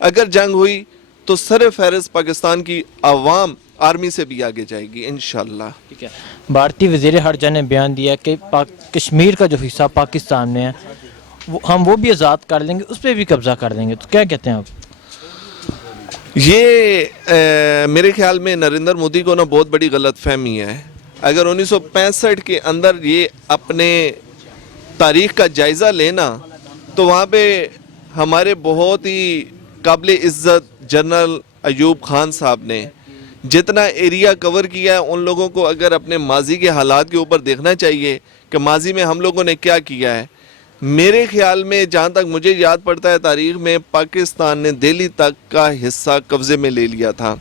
اگر جنگ ہوئی تو سر فہرست پاکستان کی عوام آرمی سے بھی آگے جائے گی انشاءاللہ. ٹھیک ہے. بھارتی وزیر خارجہ نے بیان دیا کہ کشمیر کا جو حصہ پاکستان میں ہے ہم وہ بھی آزاد کر لیں گے, اس پہ بھی قبضہ کر لیں گے, تو کیا کہتے ہیں آپ؟ یہ میرے خیال میں نریندر مودی کو نا بہت بڑی غلط فہمی ہے. اگر 1965 کے اندر یہ اپنے تاریخ کا جائزہ لینا تو وہاں پہ ہمارے بہت ہی قابل عزت جنرل ایوب خان صاحب نے جتنا ایریا کور کیا ہے, ان لوگوں کو اگر اپنے ماضی کے حالات کے اوپر دیکھنا چاہیے کہ ماضی میں ہم لوگوں نے کیا کیا ہے. میرے خیال میں جہاں تک مجھے یاد پڑتا ہے تاریخ میں, پاکستان نے دہلی تک کا حصہ قبضے میں لے لیا تھا,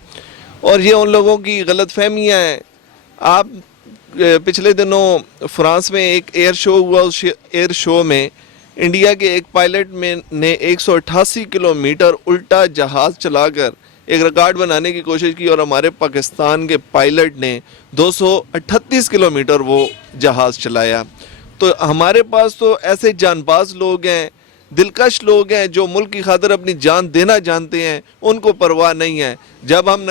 اور یہ ان لوگوں کی غلط فہمیاں ہیں. آپ پچھلے دنوں فرانس میں ایک ایئر شو ہوا, اس ایئر شو میں انڈیا کے ایک پائلٹ نے 188 کلومیٹر الٹا جہاز چلا کر ایک ریکارڈ بنانے کی کوشش کی, اور ہمارے پاکستان کے پائلٹ نے 238 کلومیٹر وہ جہاز چلایا. تو ہمارے پاس تو ایسے جان باز لوگ ہیں, دلکش لوگ ہیں جو ملک کی خاطر اپنی جان دینا جانتے ہیں, ان کو پرواہ نہیں ہے. جب ہم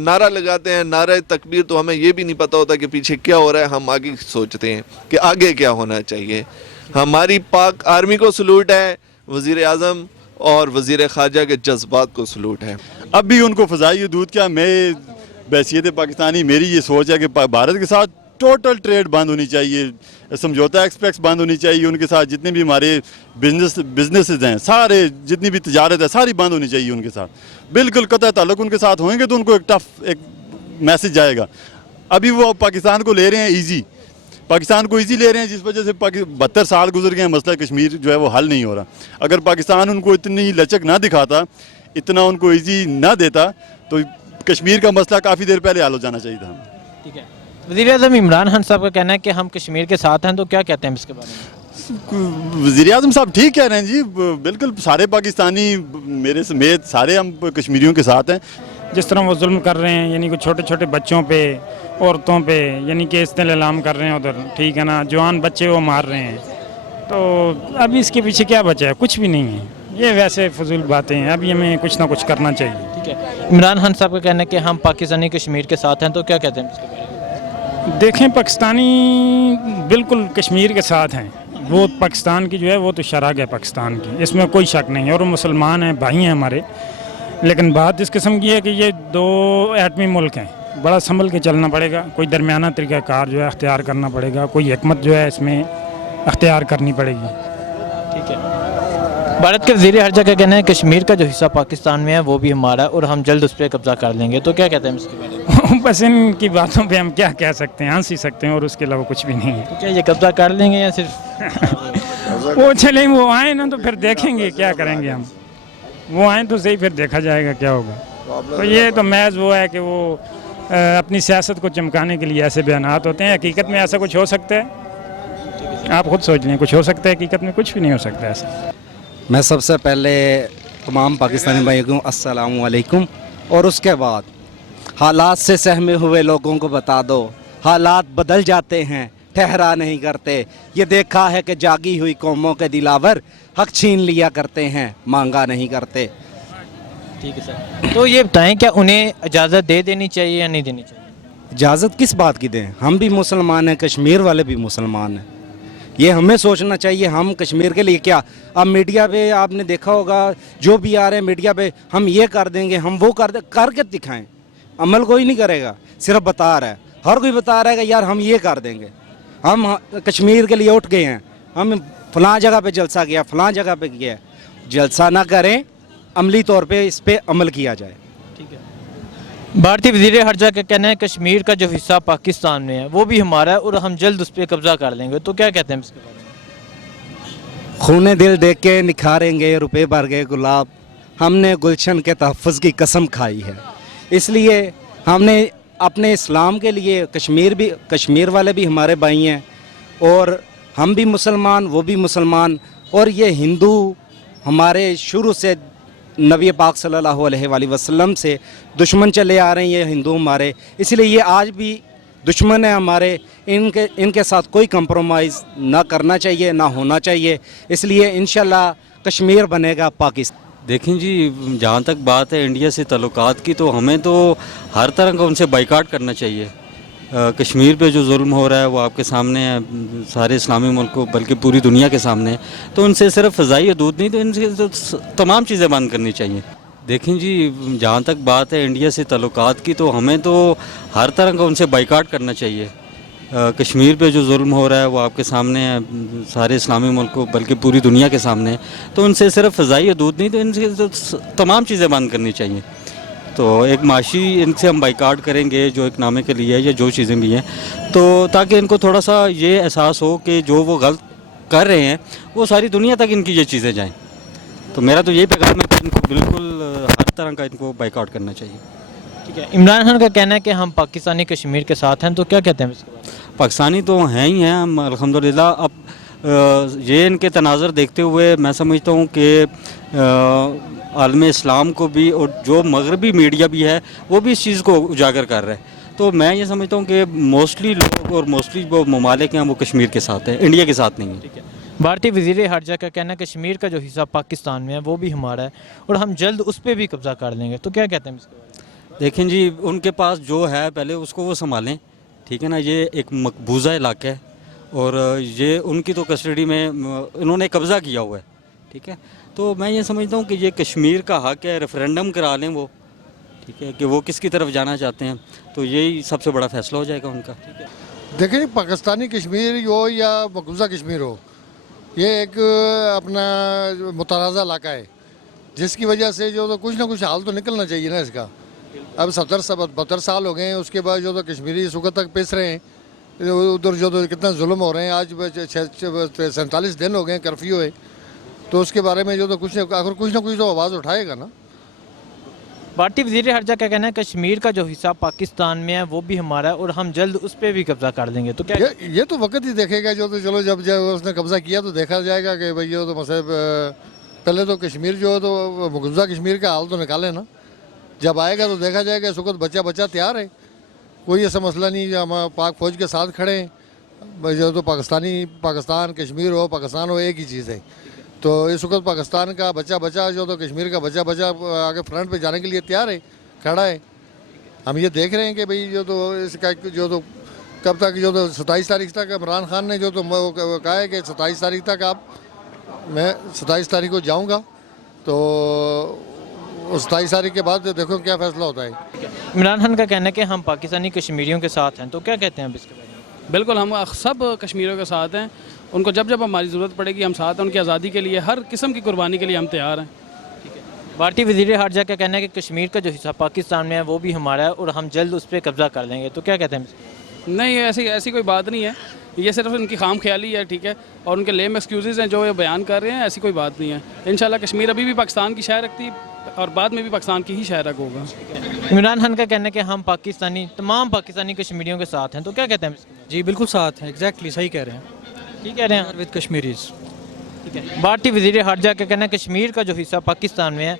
نعرہ لگاتے ہیں نعرہ تکبیر تو ہمیں یہ بھی نہیں پتہ ہوتا کہ پیچھے کیا ہو رہا ہے, ہم آگے سوچتے ہیں کہ آگے کیا ہونا چاہیے. ہماری پاک آرمی کو سلوٹ ہے, وزیر اعظم اور وزیر خارجہ کے جذبات کو سلوٹ ہے. اب بھی ان کو فضائی حدود کیا, میں بحیثیت پاکستانی میری یہ سوچ ہے کہ بھارت کے ساتھ ٹوٹل ٹریڈ بند ہونی چاہیے, سمجھوتا ایکسپریس بند ہونی چاہیے. ان کے ساتھ جتنے بھی ہمارے بزنسز ہیں سارے, جتنی بھی تجارت ہے ساری بند ہونی چاہیے ان کے ساتھ. بالکل قطع تعلق ان کے ساتھ ہوئیں گے تو ان کو ایک ٹف ایک میسج جائے گا. ابھی وہ پاکستان کو لے رہے ہیں ایزی, پاکستان کو ایزی لے رہے ہیں, جس وجہ سے 72 سال گزر گئے ہیں, مسئلہ کشمیر جو ہے وہ حل نہیں ہو رہا. اگر پاکستان ان کو اتنی لچک نہ دکھاتا, اتنا ان کو ایزی نہ دیتا, تو کشمیر کا مسئلہ کافی دیر پہلے حل ہو جانا چاہیے تھا. ٹھیک ہے. وزیر اعظم عمران خان صاحب کا کہنا ہے کہ ہم کشمیر کے ساتھ ہیں, تو کیا کہتے ہیں اس کے بارے میں؟ وزیر اعظم صاحب ٹھیک کہہ رہے ہیں جی, بالکل سارے پاکستانی میرے سمیت سارے ہم کشمیریوں کے ساتھ ہیں. جس طرح وہ ظلم کر رہے ہیں, یعنی کہ چھوٹے چھوٹے بچوں پہ, عورتوں پہ, یعنی کہ استحلام کر رہے ہیں ادھر, ٹھیک ہے نا, جوان بچے وہ مار رہے ہیں, تو ابھی اس کے پیچھے کیا بچا ہے؟ کچھ بھی نہیں ہے. یہ ویسے فضول باتیں ہیں, ابھی ہمیں کچھ نہ کچھ کرنا چاہیے. ٹھیک ہے. عمران خان صاحب کا کہنا ہے کہ ہم پاکستانی کشمیر کے ساتھ ہیں, تو کیا کہتے ہیں اس کے بارے میں؟ دیکھیں, پاکستانی بالکل کشمیر کے ساتھ ہیں. وہ پاکستان کی جو ہے وہ تو شراغ ہے پاکستان کی, اس میں کوئی شک نہیں ہے, اور وہ مسلمان ہیں, بھائی ہیں ہمارے. لیکن بات اس قسم کی ہے کہ یہ 2 ایٹمی ملک ہیں, بڑا سنبھل کے چلنا پڑے گا. کوئی درمیانہ طریقہ کار جو ہے اختیار کرنا پڑے گا, کوئی حکمت جو ہے اس میں اختیار کرنی پڑے گی. ٹھیک ہے. بھارت کے وزیر خارجہ کا کہنا ہے کشمیر کا جو حصہ پاکستان میں ہے وہ بھی ہمارا ہے, اور ہم جلد اس پہ قبضہ کر لیں گے, تو کیا کہتے ہیں اس کے بارے میں؟ بس ان کی باتوں پہ ہم کیا کہہ سکتے ہیں, ہنس ہی سکتے ہیں, اور اس کے علاوہ کچھ بھی نہیں ہے. تو کیا یہ قبضہ کر لیں گے یا صرف وہ چلیں, وہ آئیں نا تو پھر دیکھیں گے کیا کریں گے ہم. وہ آئیں تو صحیح, پھر دیکھا جائے گا کیا ہوگا. تو یہ تو محض وہ ہے کہ وہ اپنی سیاست کو چمکانے کے لیے ایسے بیانات ہوتے ہیں. حقیقت میں ایسا کچھ ہو سکتا ہے؟ آپ خود سوچ لیں, کچھ ہو سکتا ہے؟ حقیقت میں کچھ بھی نہیں ہو سکتا ایسا. میں سب سے پہلے تمام پاکستانی بھائیوں کو السلام علیکم, اور اس کے بعد حالات سے سہمے ہوئے لوگوں کو بتا دو, حالات بدل جاتے ہیں, ٹھہرا نہیں کرتے. یہ دیکھا ہے کہ جاگی ہوئی قوموں کے دلاور حق چھین لیا کرتے ہیں, مانگا نہیں کرتے. ٹھیک ہے سر. تو یہ بتائیں کیا انہیں اجازت دے دینی چاہیے یا نہیں دینی چاہیے؟ اجازت کس بات کی دیں؟ ہم بھی مسلمان ہیں, کشمیر والے بھی مسلمان ہیں. یہ ہمیں سوچنا چاہیے ہم کشمیر کے لیے کیا. اب میڈیا پہ آپ نے دیکھا ہوگا جو بھی آ رہے ہیں میڈیا پہ, ہم یہ کر دیں گے, ہم وہ کر کے دکھائیں. عمل کوئی نہیں کرے گا, صرف بتا رہا ہے. ہر کوئی بتا رہا ہے کہ یار ہم یہ کر دیں گے. ہم کشمیر کے لیے اٹھ گئے ہیں, ہم فلاں جگہ پہ جلسہ کیا, فلاں جگہ پہ کیا. جلسہ نہ کریں, عملی طور پہ اس پہ عمل کیا جائے. ٹھیک ہے. بھارتی وزیر خارجہ کا کہنا ہے کشمیر کا جو حصہ پاکستان میں ہے وہ بھی ہمارا ہے, اور ہم جلد اس پہ قبضہ کر لیں گے, تو کیا کہتے ہیں اس کے بارے میں؟ خونے دل دیکھ کے نکھاریں گے روپے بھر گئے گلاب, ہم نے گلشن کے تحفظ کی قسم کھائی ہے. اس لیے ہم نے اپنے اسلام کے لیے, کشمیر والے بھی ہمارے بھائی ہیں, اور ہم بھی مسلمان, وہ بھی مسلمان, اور یہ ہندو ہمارے شروع سے نبی پاک صلی اللہ علیہ وآلہ وسلم سے دشمن چلے آ رہے ہیں. یہ ہندو ہمارے, اس لیے یہ آج بھی دشمن ہیں ہمارے. ان کے ساتھ کوئی کمپرومائز نہ کرنا چاہیے, نہ ہونا چاہیے. اس لیے انشاءاللہ کشمیر بنے گا پاکستان. دیکھیں جی جہاں تک بات ہے انڈیا سے تعلقات کی تو ہمیں تو ہر طرح کا ان سے بائیکاٹ کرنا چاہیے. کشمیر پہ جو ظلم ہو رہا ہے وہ آپ کے سامنے ہے, سارے اسلامی ملکوں بلکہ پوری دنیا کے سامنے ہے. تو ان سے صرف فضائی حدود نہیں تو ان سے تو تمام چیزیں بند کرنی چاہیے. دیکھیں جی جہاں تک بات ہے انڈیا سے تعلقات کی تو ہمیں تو ہر طرح کا ان سے بائیکاٹ کرنا چاہیے. کشمیر پہ جو ظلم ہو رہا ہے وہ آپ کے سامنے ہے, سارے اسلامی ملکوں بلکہ پوری دنیا کے سامنے ہے. تو ان سے صرف فضائی حدود نہیں تو ان سے تو تمام چیزیں بند کرنی چاہیے. تو ایک معاشی ان سے ہم بائیکاٹ کریں گے جو اکنامکلی ہے یا جو چیزیں بھی ہیں, تو تاکہ ان کو تھوڑا سا یہ احساس ہو کہ جو وہ غلط کر رہے ہیں وہ ساری دنیا تک ان کی یہ چیزیں جائیں. تو میرا تو یہی پیغام ہے کہ ان کو بالکل ہر طرح کا ان کو بائیکاٹ کرنا چاہیے. ٹھیک ہے, عمران خان کا کہنا ہے کہ ہم پاکستانی کشمیر کے ساتھ ہیں, تو کیا کہتے ہیں اس کے بارے میں؟ پاکستانی تو ہیں ہی ہیں ہم الحمدللہ. اب یہ ان کے تناظر دیکھتے ہوئے میں سمجھتا ہوں کہ عالم اسلام کو بھی اور جو مغربی میڈیا بھی ہے وہ بھی اس چیز کو اجاگر کر رہا ہے. تو میں یہ سمجھتا ہوں کہ موسٹلی لوگ اور موسٹلی جو ممالک ہیں وہ کشمیر کے ساتھ ہیں, انڈیا کے ساتھ نہیں ہیں. ٹھیک ہے, بھارتی وزیر خارجہ کا کہنا ہے کشمیر کا جو حصہ پاکستان میں ہے وہ بھی ہمارا ہے اور ہم جلد اس پہ بھی قبضہ کر لیں گے, تو کیا کہتے ہیں اس کے بارے میں؟ دیکھیں جی ان کے پاس جو ہے پہلے اس کو وہ سنبھالیں, ٹھیک ہے نا. یہ ایک مقبوضہ علاقہ ہے اور یہ ان کی تو کسٹڈی میں انہوں نے قبضہ کیا ہوا ہے, ٹھیک ہے. تو میں یہ سمجھتا ہوں کہ یہ کشمیر کا حق ہے, ریفرینڈم کرا لیں وہ, ٹھیک ہے, کہ وہ کس کی طرف جانا چاہتے ہیں, تو یہی سب سے بڑا فیصلہ ہو جائے گا ان کا. دیکھیں پاکستانی کشمیر ہو یا مقبوضہ کشمیر ہو, یہ ایک اپنا متنازع علاقہ ہے جس کی وجہ سے جو تو کچھ نہ کچھ حال تو نکلنا چاہیے نا اس کا. اب 72 سال ہو گئے ہیں, اس کے بعد جو تو کشمیری اس وقت تک پیس رہے ہیں, ادھر جو تو کتنا ظلم ہو رہے ہیں. آج 47 دن ہو گئے ہیں کرفیو ہے, تو اس کے بارے میں جو تو کچھ نہ کچھ تو آواز اٹھائے گا نا. بھارتی وزیر خارجہ کا کہنا ہے کشمیر کا جو حصہ پاکستان میں ہے وہ بھی ہمارا ہے اور ہم جلد اس پہ بھی قبضہ کر لیں گے, تو کیا یہ تو وقت ہی دیکھے گا. جو تو چلو جب اس نے قبضہ کیا تو دیکھا جائے گا کہ بھئی یہ تو مسئلہ پہلے تو کشمیر جو ہے تو مقبوضہ کشمیر کا حال تو نکالے نا. جب آئے گا تو دیکھا جائے گا. اس وقت بچہ تیار ہے, کوئی ایسا مسئلہ نہیں. ہم پاک فوج کے ساتھ کھڑے ہیں, جو تو پاکستان کشمیر ہو پاکستان ہو ایک ہی چیز ہے. تو اس وقت پاکستان کا بچہ جو تو کشمیر کا بچہ آگے فرنٹ پہ جانے کے لیے تیار ہے, کھڑا ہے. ہم یہ دیکھ رہے ہیں کہ بھئی جو تو اس کا جو تو کب تک جو تو 27 تاریخ تک عمران خان نے جو تو کہا ہے کہ 27 تاریخ تک میں 27 تاریخ کو جاؤں گا, تو 27 تاریخ کے بعد دیکھو کیا فیصلہ ہوتا ہے. عمران خان کا کہنا ہے کہ ہم پاکستانی کشمیریوں کے ساتھ ہیں, تو کیا کہتے ہیں اب اس کے بارے میں؟ بالکل ہم سب کشمیریوں کے ساتھ ہیں. ان کو جب ہماری ضرورت پڑے گی ہم ساتھ ہیں. ان کی آزادی کے لیے ہر قسم کی قربانی کے لیے ہم تیار ہیں. بھارتی وزیر خارجہ کا کہنا ہے کہ کشمیر کا جو حصہ پاکستان میں ہے وہ بھی ہمارا ہے اور ہم جلد اس پہ قبضہ کر لیں گے, تو کیا کہتے ہیں؟ نہیں, ایسی کوئی بات نہیں ہے. یہ صرف ان کی خام خیالی ہے, ٹھیک ہے, اور ان کے لیم ایکسکیوزز ہیں جو یہ بیان کر رہے ہیں. ایسی کوئی بات نہیں ہے. انشاءاللہ کشمیر ابھی بھی پاکستان کی شہر رکھتی اور بعد میں بھی پاکستان کی ہی شہر رکھ ہوگا. عمران خان کا کہنا ہے کہ ہم تمام پاکستانی کشمیریوں کے ساتھ ہیں, تو کیا کہتے ہیں؟ جی بالکل ساتھ ہیں, ایگزیکٹلی صحیح کہہ رہے ہیں. ٹھیک کہہ رہے ہیں ود کشمیریز. ٹھیک ہے. بھارتی وزیر خارجہ کا کہنا ہے کشمیر کا جو حصہ پاکستان میں ہے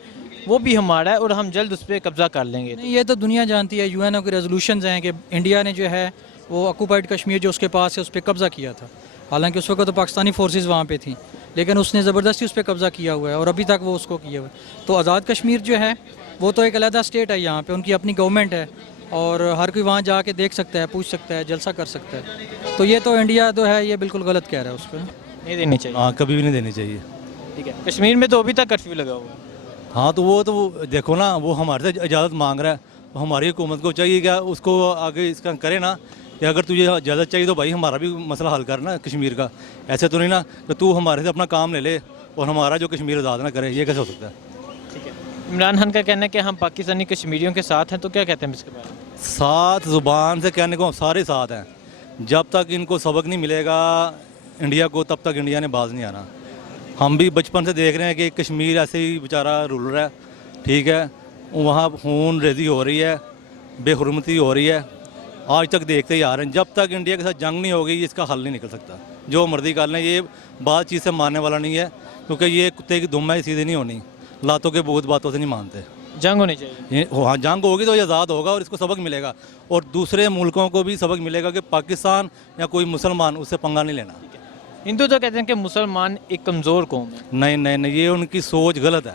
وہ بھی ہمارا ہے اور ہم جلد اس پہ قبضہ کر لیں گے. یہ تو دنیا جانتی ہے, UN کی ریزولوشنز ہیں کہ انڈیا نے جو ہے وہ آکوپائڈ کشمیر جو اس کے پاس ہے اس پہ قبضہ کیا تھا. حالانکہ اس وقت تو پاکستانی فورسز وہاں پہ تھیں, لیکن اس نے زبردستی اس پہ قبضہ کیا ہوا ہے اور ابھی تک وہ اس کو کیا ہوا ہے. تو آزاد کشمیر جو ہے وہ تو ایک علیحدہ اسٹیٹ ہے, یہاں پہ ان کی اپنی گورنمنٹ ہے اور ہر کوئی وہاں جا کے دیکھ سکتا ہے, پوچھ سکتا ہے, جلسہ کر سکتا ہے. تو یہ تو انڈیا جو ہے یہ بالکل غلط کہہ رہا ہے, اس پہ نہیں دینی چاہیے. ہاں کبھی بھی نہیں دینی چاہیے. ٹھیک ہے. کشمیر میں تو ابھی تک کرفیو لگا ہوا ہے. ہاں تو وہ دیکھو نا, وہ ہمارے سے اجازت مانگ رہا ہے, ہماری حکومت کو چاہیے کہ اس کو آگے اس کا کرے نا, کہ اگر تجھے اجازت چاہیے تو بھائی ہمارا بھی مسئلہ حل کرنا کشمیر کا. ایسے تو نہیں نا کہ تو ہمارے سے اپنا کام لے لے اور ہمارا جو کشمیر آزاد نہ کرے, یہ کیسے ہو سکتا ہے؟ ٹھیک ہے. عمران خان کا کہنا ہے کہ ہم پاکستانی کشمیریوں کے ساتھ ہیں, تو کیا کہتے ہیں اس کے بارے میں؟ ساتھ زبان سے کہنے کو ہم سارے ساتھ ہیں. جب تک ان کو سبق نہیں ملے گا انڈیا کو, تب تک انڈیا نے باز نہیں آنا. ہم بھی بچپن سے دیکھ رہے ہیں کہ کشمیر ایسے ہی بیچارہ رولر ہے, ٹھیک ہے, وہاں خون ریزی ہو رہی ہے, بے حرمتی ہو رہی ہے, آج تک دیکھتے ہی آ رہے ہیں. جب تک انڈیا کے ساتھ جنگ نہیں ہوگی اس کا حل نہیں نکل سکتا. جو مرضی کر لیں, یہ بات چیز سے ماننے والا نہیں ہے, کیونکہ یہ کتے کی دم ہے, سیدھی نہیں ہونی. لاتوں کے بہت باتوں سے نہیں مانتے. جنگ ہونی چاہیے. ہاں جنگ ہوگی تو یہ آزاد ہوگا اور اس کو سبق ملے گا, اور دوسرے ملکوں کو بھی سبق ملے گا کہ پاکستان یا کوئی مسلمان اس سے پنگا نہیں لینا. ہندو تو کہتے ہیں کہ مسلمان ایک کمزور قوم ہے. نہیں, یہ ان کی سوچ غلط ہے.